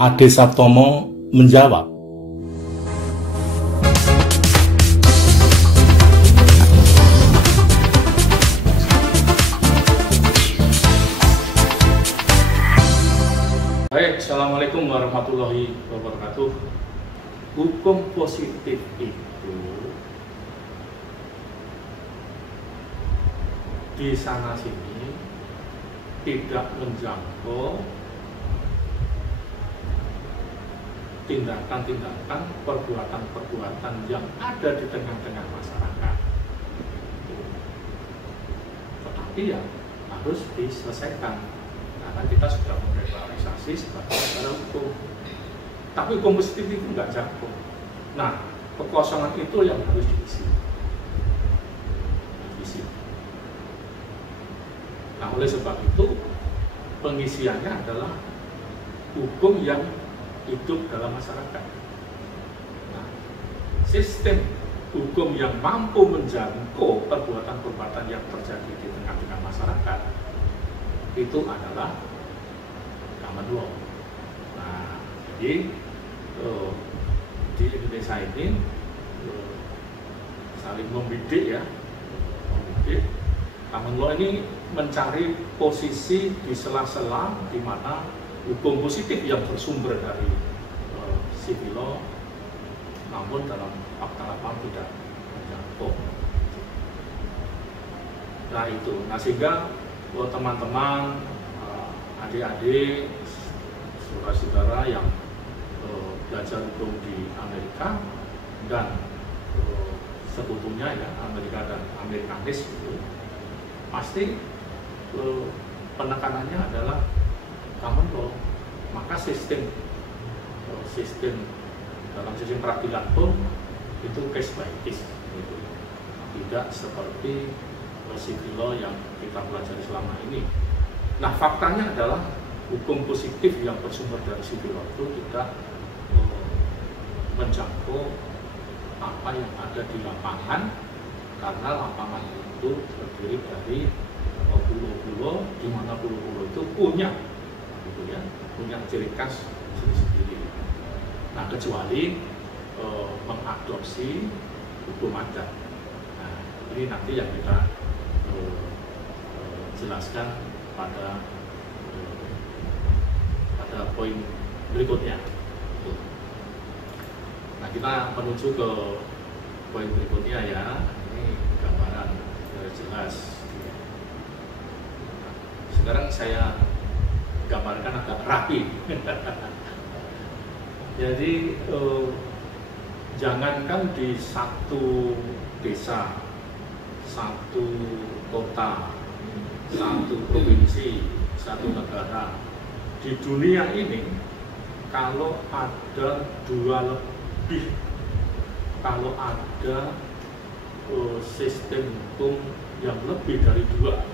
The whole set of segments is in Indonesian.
Ade Sartomo menjawab, Baik, Assalamualaikum warahmatullahi wabarakatuh. Hukum positif itu di sana sini tidak menjangkau tindakan-tindakan, perbuatan-perbuatan yang ada di tengah-tengah masyarakat. Tetapi ya harus diselesaikan karena kita sudah mendeklarasi sebagai negara hukum. Tapi hukum positif itu nggak jangkau. Nah, kekosongan itu yang harus diisi. Nah, oleh sebab itu pengisiannya adalah hukum yang hidup dalam masyarakat. Nah, sistem hukum yang mampu menjangkau perbuatan-perbuatan yang terjadi di tengah-tengah masyarakat itu adalah common law. Nah, jadi di Indonesia ini saling membidik ya, membidik. Common law ini mencari posisi di sela-sela di mana hukum positif yang bersumber dari civil law, namun dalam fakta lapangan tidak menjangkau. Nah itu, sehingga buat teman-teman, adik-adik, saudara-saudara yang belajar hukum di Amerika dan sekutunya ya Amerika dan Amerikanis itu, pasti penekanannya adalah common law. Maka sistem dalam sistem peradilan pun itu case by case gitu. Tidak seperti civil law yang kita pelajari selama ini. Nah, faktanya adalah hukum positif yang bersumber dari civil law itu tidak menjangkau apa yang ada di lapangan, karena lapangan itu terdiri dari pulau-pulau, di mana pulau-pulau itu punya gitu ya, punya ciri khas sendiri-sendiri. Nah, kecuali mengadopsi hukum adat. Nah, ini nanti yang kita jelaskan pada poin berikutnya. Nah, kita menuju ke poin berikutnya ya. Ini gambaran jelas. Sekarang saya gambarkan agak rapi. Jadi jangankan di satu desa, satu kota, satu provinsi, satu negara, di dunia ini kalau ada kalau ada sistem hukum yang lebih dari dua,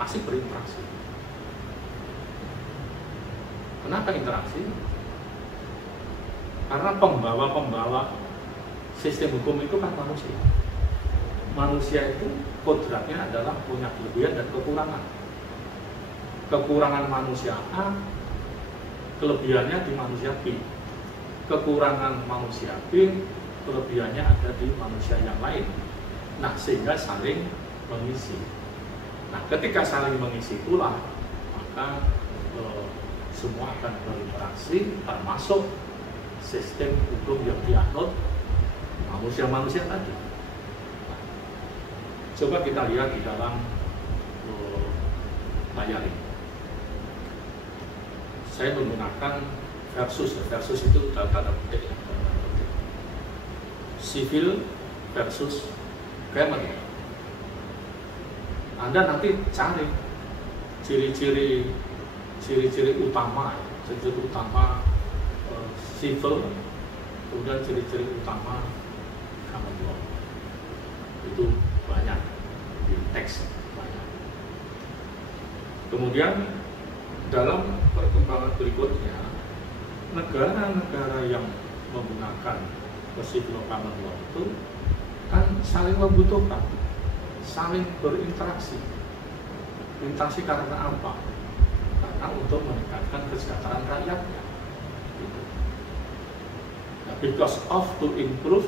pasti berinteraksi. Kenapa interaksi? Karena pembawa sistem hukum itu kan manusia. Manusia itu kodratnya adalah punya kelebihan dan kekurangan. Kekurangan manusia A, kelebihannya di manusia B. Kekurangan manusia B, kelebihannya ada di manusia yang lain. Nah, sehingga saling mengisi. Nah, ketika saling mengisi pula, maka semua akan berinteraksi, termasuk sistem hukum yang dianut manusia-manusia tadi. Coba kita lihat di dalam layar ini. Saya menggunakan versus itu dalam tanda petik. Civil versus criminal. Anda nanti cari ciri-ciri utama, civil, kemudian ciri-ciri utama common law. Itu banyak di teks banyak. Kemudian dalam perkembangan berikutnya, negara-negara yang menggunakan civil common law itu kan saling membutuhkan, saling berinteraksi. Interaksi karena apa? Karena karena untuk meningkatkan kesejahteraan rakyatnya. Gitu. Nah, because of to improve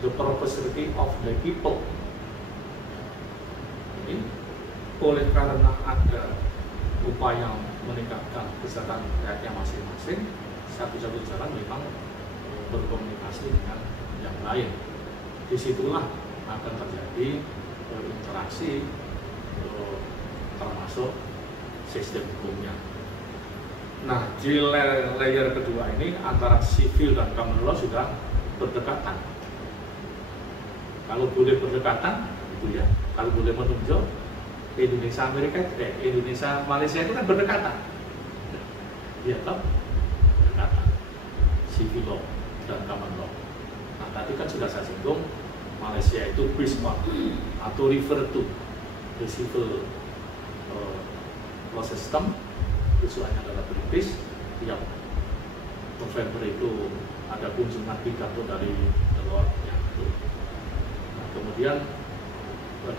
the prosperity of the people. Ini oleh karena ada upaya meningkatkan kesejahteraan rakyatnya masing-masing, satu-satu jalan memang berkomunikasi dengan yang lain. Disitulah akan terjadi interaksi termasuk sistem hukumnya. Nah, di layer kedua ini antara sivil dan common law sudah berdekatan. Kalau boleh berdekatan, itu ya. Kalau boleh menunjuk, Indonesia Malaysia itu kan berdekatan. Iya toh? Berdekatan. Civil law dan common law. Nah, tadi kan sudah saya singgung, Malaysia itu BRISMA atau refer to the civil law system. Tujuannya adalah British. Tiap November itu ada kunjungan pidato dari The Lord yang itu. Nah, kemudian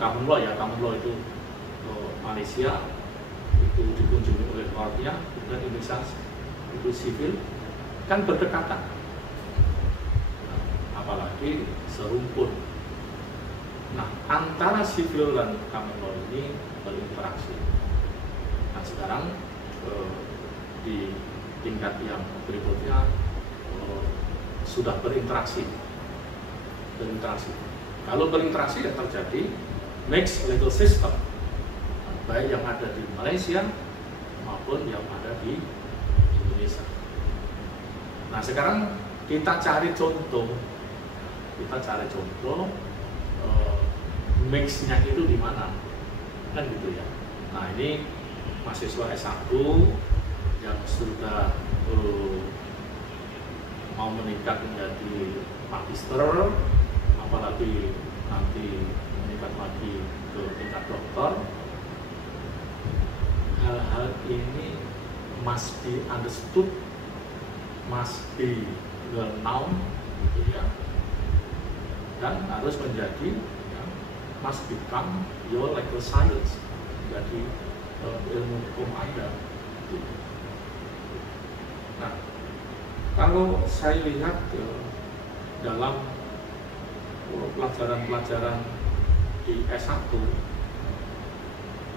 common law ya, common law itu Malaysia itu dikunjungi oleh Lordnya, dan Indonesia itu civil, kan berdekatan. Nah, apalagi serumpun. Nah, antara civil dan common law ini berinteraksi. Nah, sekarang di tingkat yang berikutnya sudah berinteraksi. Kalau berinteraksi ya terjadi mixed legal system, baik yang ada di Malaysia maupun yang ada di Indonesia. Nah, sekarang kita cari contoh mixnya itu di mana, kan gitu ya. Nah, ini mahasiswa S1 yang sudah mau meningkat menjadi magister, apalagi nanti meningkat lagi ke tingkat doktor. Hal-hal ini must be understood, must be well known, gitu ya, dan harus menjadi ya, must become your legal science, jadi ilmu hukum Anda. Nah, kalau saya lihat dalam pelajaran-pelajaran di S1,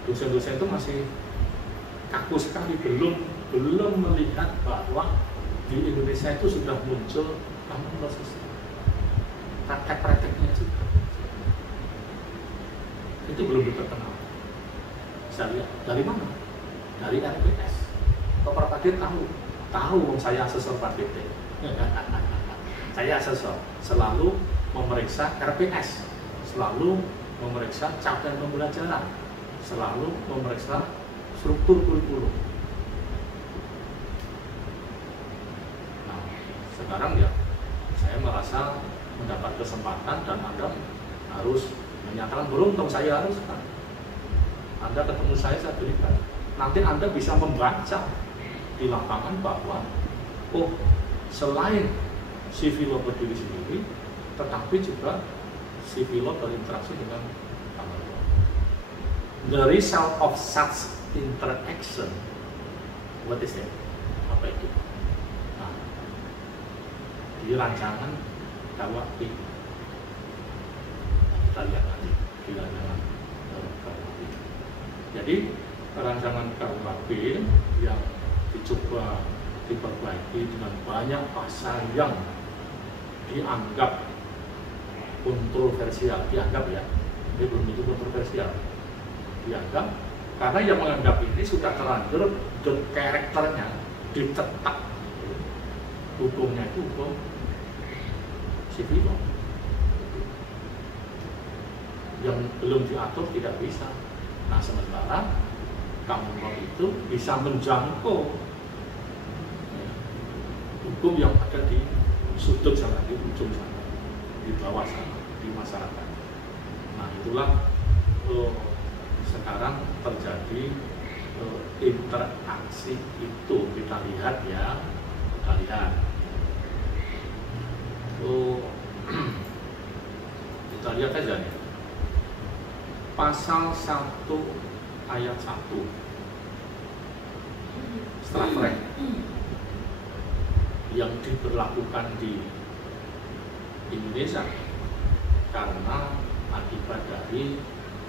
dosen-dosen itu masih kaku sekali, belum melihat bahwa di Indonesia itu sudah muncul common law system. Praktek-prakteknya juga itu belum terkenal. Saya lihat dari mana? Dari RPS. Kok Pak Padir tahu saya asesor Pak PT. Saya asesor, selalu memeriksa RPS, selalu memeriksa capaian pembelajaran, selalu memeriksa struktur kurikulum. Nah, sekarang ya saya merasa mendapat kesempatan dan Anda harus menyatakan beruntung saya harus kan. Anda ketemu saya berikan. Nanti Anda bisa membaca di lapangan bahwa selain civil law berdiri sendiri, tetapi juga civil law berinteraksi dengan common law. The result of such interaction, what is it? Apa itu? Nah, di rancangan KUHP, kita lihat nanti di rancangan KUHP. Jadi rancangan KUHP yang dicoba diperbaiki dengan banyak pasal yang dianggap kontroversial, dianggap ya, ini belum itu kontroversial, dianggap karena yang menganggap ini sudah terlanjur karakternya dicetak, hukumnya itu hukum sivil law, yang belum diatur tidak bisa. Nah, sementara common law itu bisa menjangkau hukum yang ada di sudut sana, di ujung sana, di bawah sana, di masyarakat. Nah, itulah sekarang terjadi interaksi itu. Kita lihat ya, kita lihat. Kita lihat aja nih. Pasal 1 ayat 1. Strafrecht yang diberlakukan di Indonesia karena akibat dari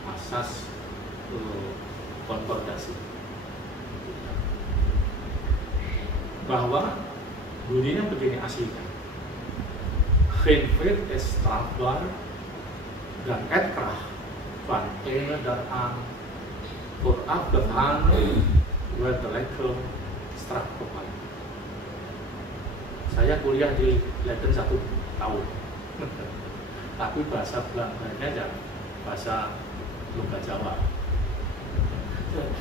asas konkordasi, bahwa bunyinya begini aslinya: geen wet is strafbaar dan etkrak van ene daaraan vooraf gegaan wettelijke strafbepalingen. Saya kuliah di Leiden 1 tahun, tapi bahasa Belandanya ya bahasa Logat Jawa,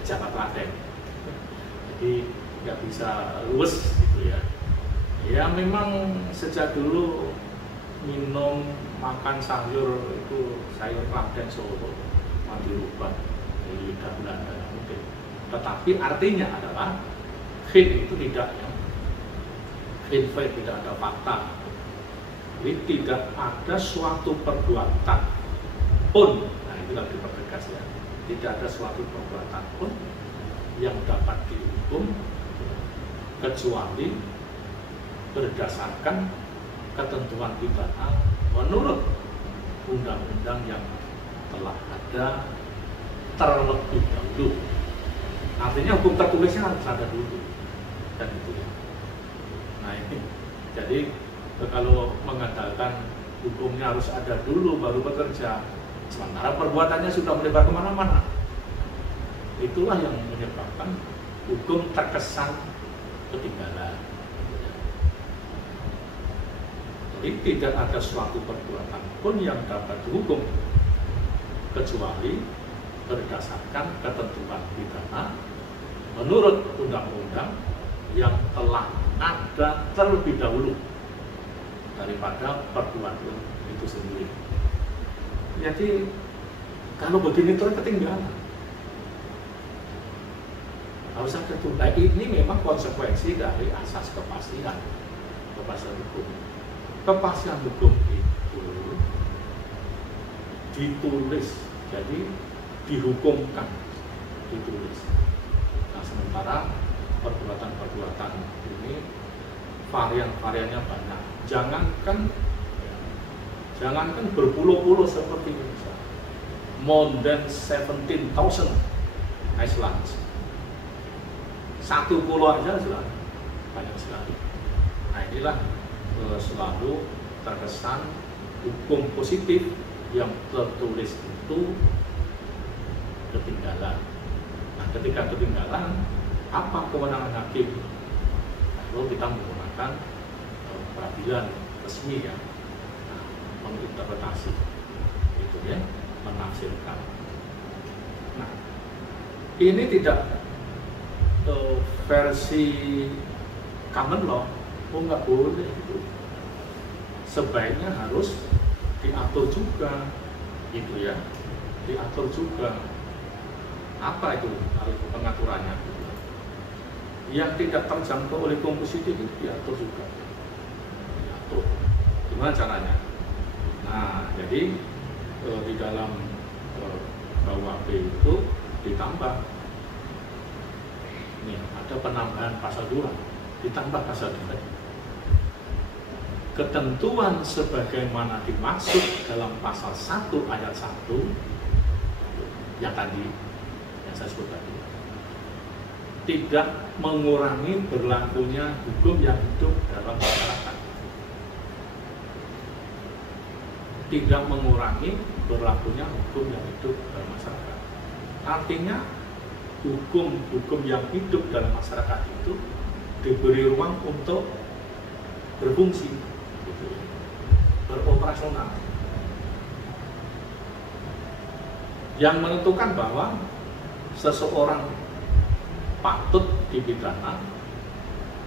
Jawa Klaten, jadi nggak bisa luwes gitu ya. Ya memang sejak dulu minum makan sayur itu sayur Klaten Solo mati rubah dari lidah Belanda mungkin, tetapi artinya adalah geen itu tidak ya. Geen feit tidak ada fakta, jadi tidak ada suatu perbuatan pun, nah itu lebih dipertegas ya, tidak ada suatu perbuatan pun yang dapat dihukum kecuali berdasarkan ketentuan pidana menurut undang-undang yang telah ada terlebih dahulu. Artinya hukum tertulisnya harus ada dulu, dan itu ya. Nah ini, jadi kalau mengandalkan hukumnya harus ada dulu baru bekerja, sementara perbuatannya sudah melebar kemana-mana, itulah yang menyebabkan hukum terkesan ketinggalan. Jadi tidak ada suatu perbuatan pun yang dapat dihukum kecuali berdasarkan ketentuan pidana menurut undang-undang yang telah ada terlebih dahulu daripada perbuatan itu sendiri. Jadi kalau begini terus ketinggalan, harus ada tuh. Nah, ini memang konsekuensi dari asas kepastian hukum. Kepastian hukum itu ditulis, jadi dihukumkan, ditulis. Nah, sementara perbuatan-perbuatan ini varian-variannya banyak. Jangankan berpuluh-puluh seperti ini, more than 17,000 Iceland. Satu pulau aja sudah banyak sekali. Nah inilah selalu terkesan hukum positif yang tertulis itu ketinggalan. Nah ketika ketinggalan, apa kewenangan hakim? Lalu kita menggunakan peradilan resmi ya, menginterpretasi itu ya, menafsirkan. Nah ini tidak versi common law, nggak boleh itu. Sebaiknya harus diatur juga, gitu ya, diatur juga. Apa itu pengaturannya? Yang tidak terjangkau oleh hukum positif itu diatur juga. Diatur. Gimana caranya? Nah, jadi di dalam KUHP itu ditambah. Nih, ada penambahan pasal 2, ditambah pasal 2. Ketentuan sebagaimana dimaksud dalam pasal 1 ayat 1 yang tadi, yang saya sebut tadi, tidak mengurangi berlakunya hukum yang hidup dalam masyarakat. Tidak mengurangi berlakunya hukum yang hidup dalam masyarakat. Artinya hukum-hukum yang hidup dalam masyarakat itu diberi ruang untuk berfungsi, gitu, beroperasional. Yang menentukan bahwa seseorang patut dipidana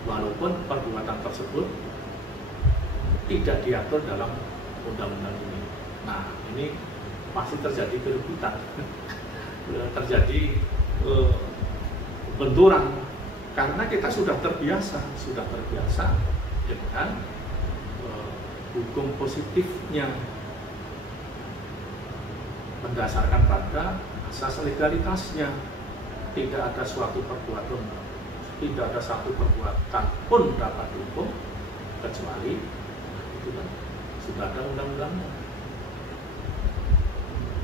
walaupun perbuatan tersebut tidak diatur dalam undang-undang ini. Nah, ini pasti terjadi keributan, terjadi benturan, karena kita sudah terbiasa dengan hukum positifnya berdasarkan pada asas legalitasnya, tidak ada suatu perbuatan tidak ada satu perbuatan pun dapat dihukum kecuali itu kan sudah ada undang-undangnya.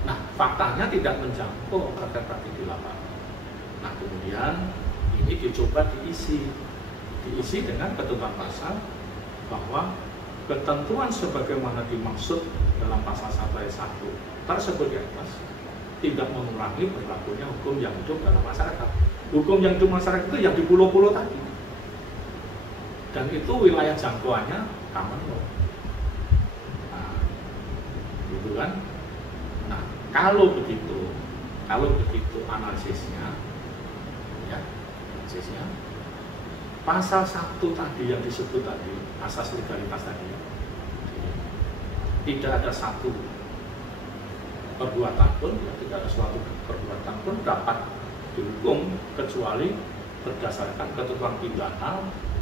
Nah, faktanya tidak menjangkau praktek di lapangan. Nah, kemudian ini dicoba diisi dengan ketentuan pasal bahwa ketentuan sebagaimana dimaksud dalam pasal 1 ayat 1 tersebut di atas tidak mengurangi berlakunya hukum yang hidup dalam masyarakat. Hukum yang hidup masyarakat itu yang di pulau-pulau tadi, dan itu wilayah jangkauannya common law. Nah, gitu kan? Nah, kalau begitu analisisnya, pasal 1 tadi yang disebut tadi, asas legalitas tadi, tidak ada satu perbuatan pun, tidak ada suatu perbuatan pun dapat dihukum kecuali berdasarkan ketentuan pidana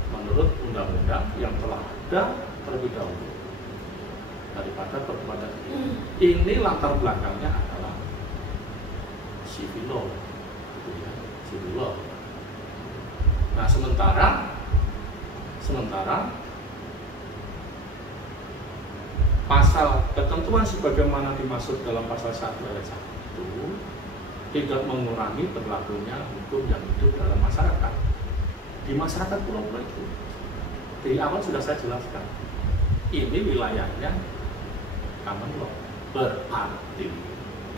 menurut undang-undang yang telah ada terlebih dahulu daripada perbuatan ini. Ini latar belakangnya adalah civil law, gitu ya, civil law. Nah, sementara pasal ketentuan sebagaimana dimaksud dalam pasal 1 ayat 1 tidak mengurangi berlakunya hukum yang hidup dalam masyarakat. Di masyarakat pulau-pulau itu, dari awal sudah saya jelaskan, ini wilayahnya common law. Berarti,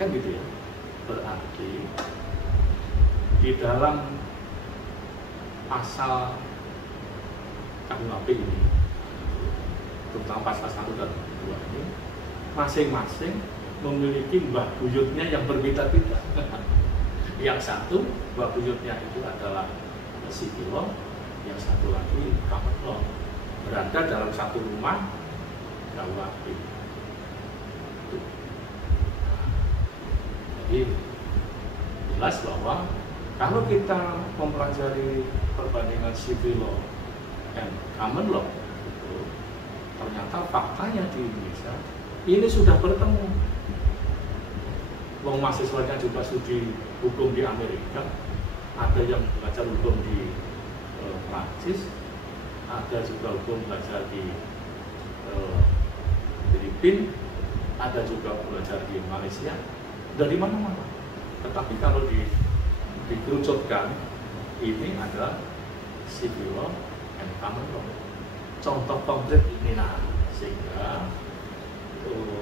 kan gitu ya, berarti di dalam pasal KUHP ini, terutama pasal 1 dan 2 ini, masing-masing memiliki mbah buyutnya yang berbeda-beda. Yang satu mbah buyutnya itu adalah civil law, yang satu lagi common law, berada dalam satu rumah KUHP. Jadi jelas bahwa kalau kita mempelajari perbandingan civil law dan common law, ternyata faktanya di Indonesia ini sudah bertemu. Wong mahasiswanya juga studi hukum di Amerika, ada yang belajar hukum di Prancis, ada juga hukum belajar di Filipina, ada juga belajar di Malaysia, dari mana-mana. Tetapi kalau dikerucutkan, ini adalah civil law and common law. Contoh konkret ini, sehingga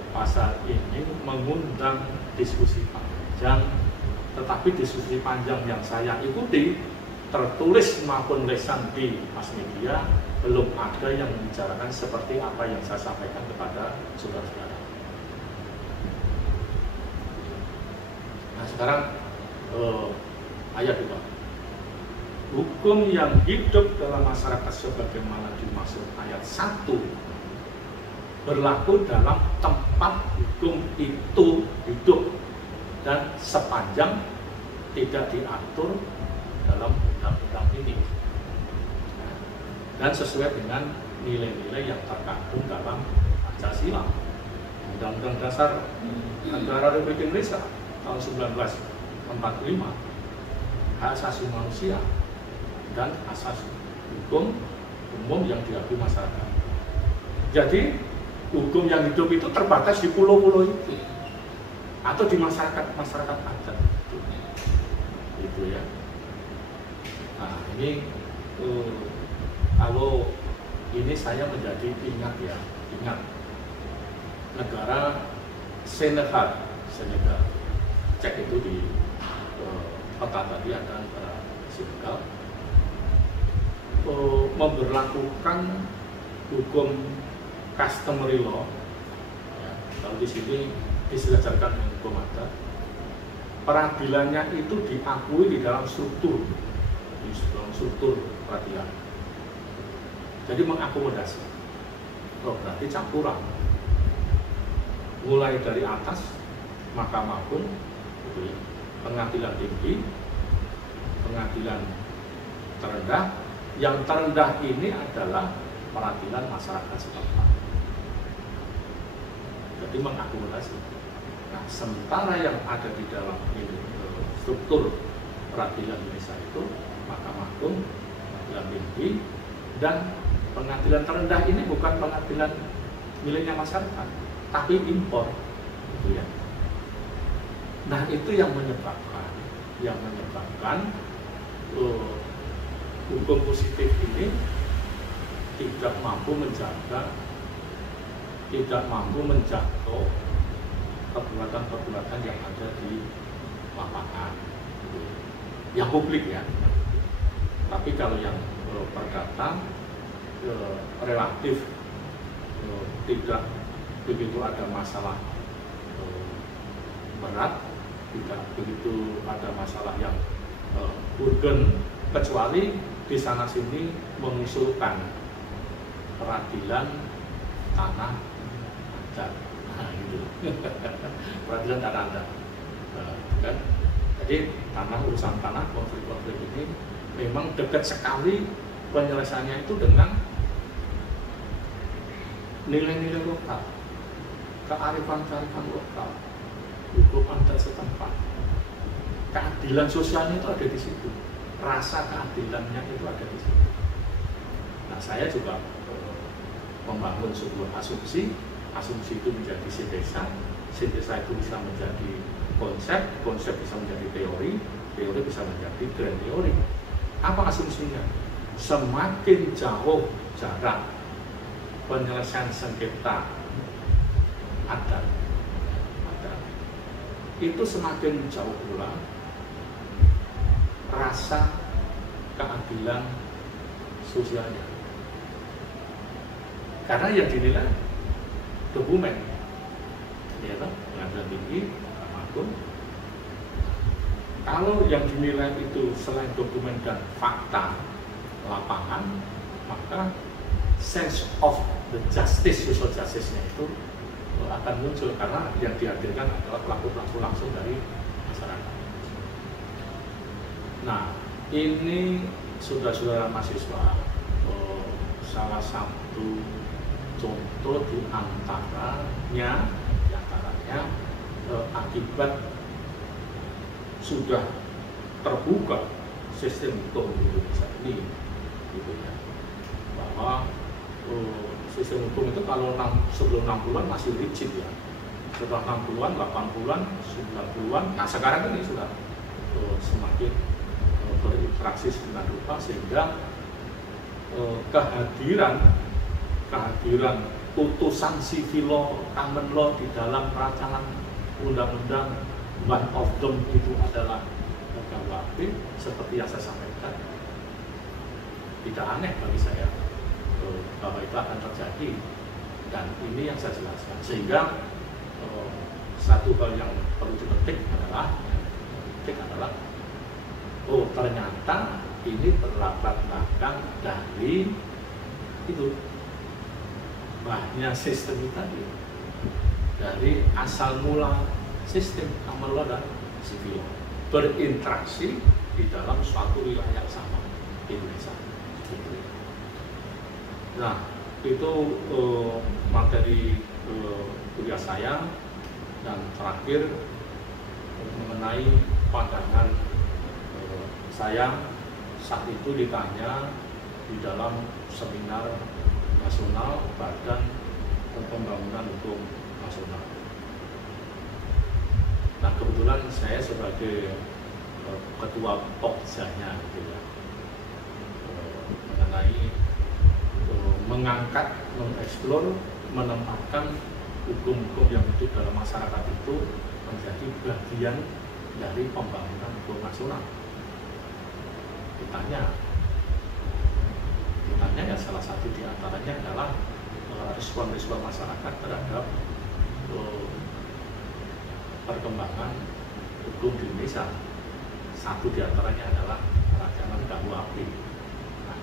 pasal ini mengundang diskusi panjang, tetapi diskusi panjang yang saya ikuti, tertulis maupun lisan di mass media, belum ada yang membicarakan seperti apa yang saya sampaikan kepada saudara-saudara. Nah, sekarang ayat 2. Hukum yang hidup dalam masyarakat sebagaimana dimaksud ayat 1 berlaku dalam tempat hukum itu hidup dan sepanjang tidak diatur dalam undang-undang ini dan sesuai dengan nilai-nilai yang terkandung dalam Pancasila, Undang-Undang Dasar Negara Republik Indonesia tahun 1945, hak asasi manusia dan asas hukum umum yang diakui masyarakat. Jadi hukum yang hidup itu terbatas di pulau-pulau itu atau di masyarakat adat itu ya. Nah, ini kalau ini saya menjadi ingat negara Senegal, cek itu di peta tadi ada negara Senegal memberlakukan hukum customary law, ya, kalau di sini disejajarkan dengan hukum adat. Peradilannya itu diakui di dalam struktur peradilan. Jadi mengakomodasi. Berarti campuran. Mulai dari atas Mahkamah Agung, gitu ya, pengadilan tinggi, pengadilan terendah. Yang terendah ini adalah peradilan masyarakat setempat. Jadi mengakomodasi. Nah, sementara yang ada di dalam ini, struktur peradilan Indonesia itu Mahkamah Agung, pengadilan tinggi, dan pengadilan terendah ini bukan pengadilan miliknya masyarakat, tapi impor, gitu ya. Nah itu yang menyebabkan hukum positif ini tidak mampu menjangkau perbuatan-perbuatan yang ada di lapangan, yang publik ya. Tapi kalau yang perdata relatif tidak begitu ada masalah berat, tidak begitu ada masalah yang urgen, kecuali di sana sini mengusulkan peradilan tanah adat, gitu. Peradilan tanah adat, kan? Jadi urusan tanah, konflik-konflik ini memang dekat sekali penyelesaiannya itu dengan nilai-nilai lokal, kearifan-kearifan lokal, hukum adat setempat. Keadilan sosialnya itu ada di situ, rasa keadilannya itu ada di situ. Nah, saya juga membangun sebuah asumsi itu menjadi sintesa itu bisa menjadi konsep bisa menjadi teori bisa menjadi grand teori. Apa asumsinya? Semakin jauh jarak penyelesaian sengketa adat itu semakin jauh pula rasa keadilan sosialnya, karena yang dinilai dokumen, ya kan, pengadilan tinggi, Mahkamah Agung. Kalau yang dinilai itu selain dokumen dan fakta lapangan, maka sense of the justice, social justice-nya itu akan muncul, karena yang dihadirkan adalah pelaku-pelaku langsung dari masyarakat. Nah, ini saudara-saudara mahasiswa, salah satu contoh di antaranya akibat sudah terbuka sistem hukum di Indonesia ini, gitu ya, bahwa sistem hukum itu kalau sebelum 60-an masih rigid ya, setelah 60-an, 80-an, 90-an, nah sekarang ini sudah semakin berinteraksi dengan rupa, sehingga kehadiran putusan civil law, common law di dalam rancangan undang-undang one of them itu adalah KUHP, seperti yang saya sampaikan. Tidak aneh bagi saya bahwa itu akan terjadi, dan ini yang saya jelaskan. Sehingga satu hal yang perlu dipetik adalah ternyata ini terlatar belakang dari itu bahnya sistem itu tadi, dari asal mula sistem common law dan civil law berinteraksi di dalam suatu wilayah yang sama di Indonesia. Nah, itu materi kuliah saya, dan terakhir mengenai pandangan saya saat itu ditanya di dalam seminar nasional Badan Pembangunan Hukum Nasional. Nah, kebetulan saya sebagai ketua pokjanya, gitu ya, mengenai mengangkat, mengeksplor, menempatkan hukum-hukum yang hidup dalam masyarakat itu menjadi bagian dari pembangunan hukum nasional. Ditanya ya, salah satu di antaranya adalah respon-respon masyarakat terhadap perkembangan hukum di Indonesia. Satu di antaranya adalah rancangan KUHP. Nah,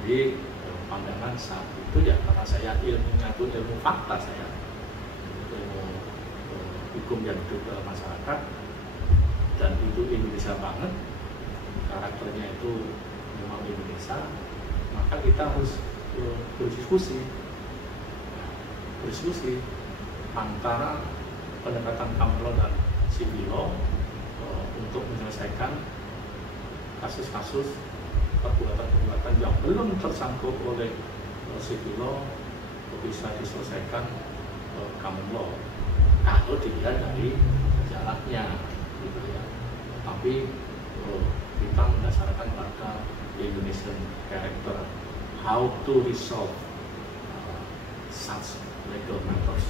jadi pandangan saat itu ya, karena saya ilmunya itu ilmu fakta, saya ilmu hukum yang hidup dalam masyarakat, dan itu Indonesia banget, karakternya itu memang Indonesia, maka kita harus berdiskusi antara pendekatan common law dan civil law untuk menyelesaikan kasus-kasus perbuatan-perbuatan yang belum tersangkut oleh civil law bisa diselesaikan common law kalau dilihat dari jaraknya gitu ya. Tapi kita mendasarkan pada Indonesian character, how to resolve such legal matters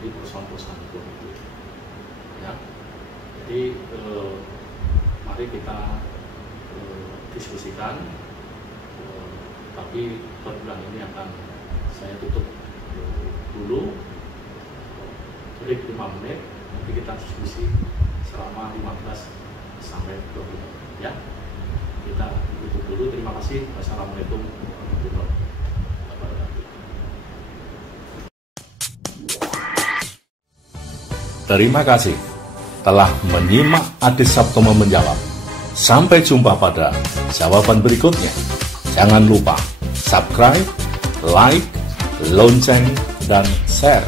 di perusahaan-perusahaan hukum itu ya. Jadi mari kita diskusikan, tapi perbulan ini akan saya tutup dulu, break 5 menit, nanti kita diskusi selama 15 sampai 20 menit ya. Kita tutup dulu, terima kasih. Wassalamualaikum warahmatullahi wabarakatuh. Terima kasih telah menyimak Adis Saptomo menjawab. Sampai jumpa pada jawaban berikutnya. Jangan lupa subscribe, like, lonceng, dan share.